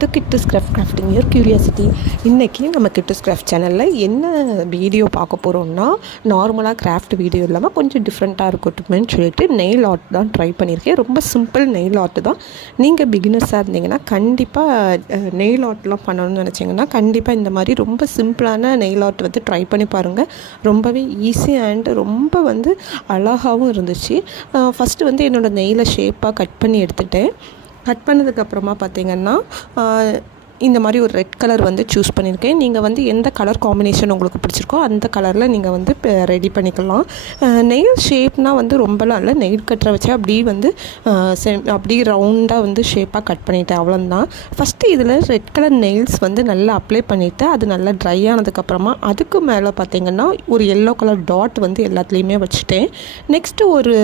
To Kittu craft crafting your curiosity. இன்றைக்கி நம்ம கிட்டு ஸ்கிராஃப்ட் சேனலில் என்ன வீடியோ பார்க்க போகிறோம்னா, நார்மலாக கிராஃப்ட் வீடியோ இல்லாமல் கொஞ்சம் டிஃப்ரெண்ட்டாக இருக்கட்டும்னு சொல்லிட்டு நெயில் ஆர்ட் தான் ட்ரை பண்ணியிருக்கேன். ரொம்ப சிம்பிள் நெயில் ஆர்ட் தான். நீங்கள் பிகினர்ஸாக இருந்தீங்கன்னா கண்டிப்பாக நெயில் ஆர்ட்லாம் பண்ணணும்னு நினச்சிங்கன்னா கண்டிப்பாக இந்த மாதிரி ரொம்ப சிம்பிளான நெயில் ஆர்ட் வந்து ட்ரை பண்ணி பாருங்கள். ரொம்பவே ஈஸி அண்ட் ரொம்ப வந்து அழகாகவும் இருந்துச்சு. ஃபஸ்ட்டு வந்து என்னோடய நெயிலை ஷேப்பாக கட் பண்ணி எடுத்துட்டேன். கட் பண்ணதுக்கப்புறமா பார்த்திங்கன்னா இந்த மாதிரி ஒரு ரெட் கலர் வந்து சூஸ் பண்ணியிருக்கேன். நீங்கள் வந்து எந்த கலர் காம்பினேஷன் உங்களுக்கு பிடிச்சிருக்கோ அந்த கலரில் நீங்கள் வந்து ரெடி பண்ணிக்கலாம். நெயில் ஷேப்னால் வந்து ரொம்பலாம் இல்லை, நெயில் கட்டரை வச்சு அப்படியே வந்து அப்படியே ரவுண்டாக வந்து ஷேப்பாக கட் பண்ணிவிட்டேன், அவ்வளோதான். ஃபஸ்ட்டு இதில் ரெட் கலர் நெயில்ஸ் வந்து நல்லா அப்ளை பண்ணிவிட்டு அது நல்லா ட்ரை ஆனதுக்கப்புறமா அதுக்கு மேலே பார்த்திங்கன்னா ஒரு எல்லோ கலர் டாட் வந்து எல்லாத்துலேயுமே வச்சுட்டேன். நெக்ஸ்ட்டு ஒரு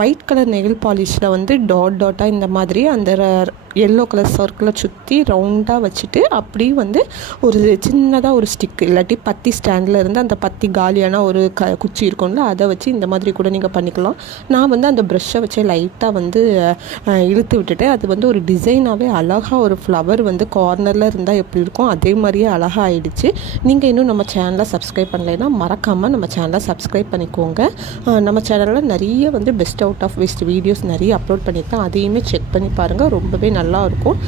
ஒயிட் கலர் நெயில் பாலிஷில் வந்து டாட்டாக இந்த மாதிரி அந்த எல்லோ கலர் சர்க்கிளை சுற்றி ரவுண்டாக வச்சுட்டு அப்படியே வந்து ஒரு சின்னதாக ஒரு ஸ்டிக் இல்லாட்டி பத்தி ஸ்டாண்டில் இருந்து அந்த பத்தி காலியான ஒரு குச்சி இருக்கும்ல, அதை வச்சு இந்த மாதிரி கூட நீங்கள் பண்ணிக்கலாம். நான் வந்து அந்த ப்ரஷ்ஷை வச்சு லைட்டாக வந்து இழுத்து விட்டுட்டு அது வந்து ஒரு டிசைனாகவே அழகாக ஒரு ஃப்ளவர் வந்து கார்னரில் இருந்தால் எப்படி இருக்கும் அதே மாதிரியே அழகாக ஆகிடுச்சு. நீங்கள் இன்னும் நம்ம சேனலை சப்ஸ்கிரைப் பண்ணலைன்னா மறக்காமல் நம்ம சேனலை சப்ஸ்கிரைப் பண்ணிக்கோங்க. நம்ம சேனலில் நிறைய வந்து best out of waste videos நிறைய அப்லோட் பண்ணியிருக்கேன், அதையுமே செக் பண்ணி பாருங்கள். ரொம்பவே நல்லாயிருக்கும்.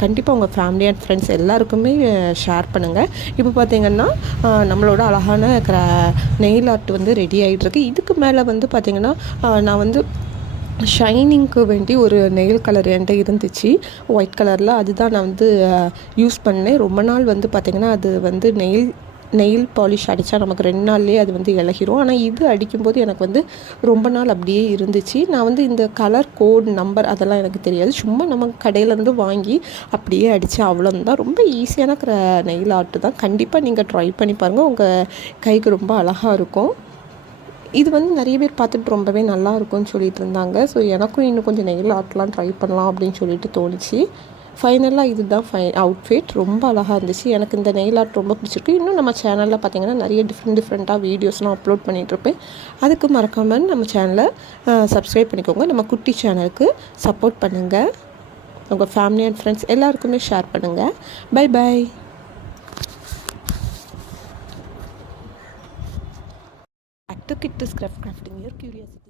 கண்டிப்பாக உங்கள் ஃபேமிலி அண்ட் ஃப்ரெண்ட்ஸ் எல்லாருக்குமே ஷேர் பண்ணுங்கள். இப்போ பார்த்திங்கன்னா நம்மளோட அழகான நெயில் ஆர்ட் வந்து ரெடி ஆகிட்டுருக்கு. இதுக்கு மேலே வந்து பார்த்திங்கன்னா நான் வந்து ஷைனிங்க்கு வேண்டி ஒரு நெயில் கலர் என்கிட்ட இருந்துச்சு ஒயிட் கலரில், அதுதான் நான் வந்து யூஸ் பண்ணேன். ரொம்ப நாள் வந்து பார்த்திங்கன்னா அது வந்து நெயில் பாலிஷ் அடித்தா நமக்கு 2 நாள்லேயே அது வந்து இலகிரும். ஆனால் இது அடிக்கும்போது எனக்கு வந்து ரொம்ப நாள் அப்படியே இருந்துச்சு. நான் வந்து இந்த கலர் கோட் நம்பர் அதெல்லாம் எனக்கு தெரியாது, சும்மா நம்ம கடையிலேருந்து வாங்கி அப்படியே அடித்தேன், அவ்வளோதான். ரொம்ப ஈஸியான நெயில் ஆர்ட் தான். கண்டிப்பாக நீங்கள் ட்ரை பண்ணி பாருங்கள், உங்கள் கைக்கு ரொம்ப அழகாக இருக்கும். இது வந்து நிறைய பேர் பார்த்துட்டு ரொம்பவே நல்லா இருக்கும்னு சொல்லிட்டு இருந்தாங்க. ஸோ எனக்கும் இன்னும் கொஞ்சம் நெயில் ஆர்ட்லாம் ட்ரை பண்ணலாம் அப்படின்னு சொல்லிட்டு தோணுச்சு. ஃபைனலாக இதுதான் அவுட்ஃபிட். ரொம்ப அழகாக இருந்துச்சு. எனக்கு இந்த நெயில் ஆர்ட் ரொம்ப பிடிச்சிருக்கு. இன்னும் நம்ம சேனலில் பார்த்திங்கன்னா நிறைய டிஃப்ரெண்ட்டாக வீடியோஸ்லாம் அப்லோட் பண்ணிகிட்ருப்பேன். அதுக்கு மறக்காமல் நம்ம சேனலை சப்ஸ்கிரைப் பண்ணிக்கோங்க. நம்ம குட்டி சேனலுக்கு சப்போர்ட் பண்ணுங்கள். உங்கள் ஃபேமிலி அண்ட் ஃப்ரெண்ட்ஸ் எல்லாருக்குமே ஷேர் பண்ணுங்கள். Bye bye. To Kitu Scraft Crafting Your Curiosity.